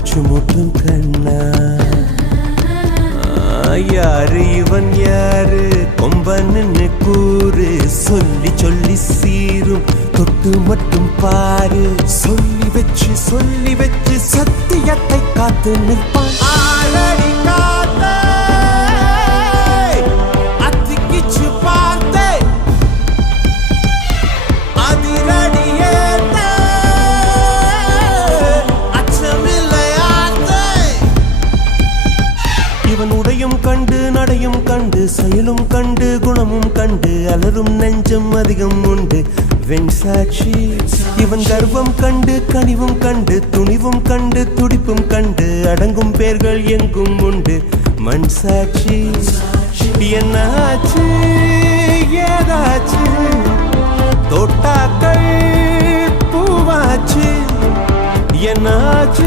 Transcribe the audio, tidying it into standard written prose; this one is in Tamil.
மூச்சு முட்டும் கண்ணா யாரு இவன் யாரு கொம்பன்னு கூறு சொல்லி சொல்லி சீரும் தொட்டு மட்டும் பாரு சொல்லி வச்சு சத்தியத்தை காத்து நிற்பான் ஆளடி காத்தே அத்திக்கிச்சு பார்த்தே அதிரடியே இவன் உடையும் கண்டு நடையும் கண்டு செயலும் கண்டு குணமும் கண்டு அலரும் நெஞ்சம் அதிகம் உண்டு வெண் சாட்சி இவன் கர்வம் கண்டு கனிவும் கண்டு துணிவும் கண்டு துடிப்பும் கண்டு அடங்கும் பேர்கள் எங்கும் உண்டு மண் சாட்சி என்னாச்சு ஏதாச்சு தோட்டாக்கள் பூவாச்சு என்னாச்சு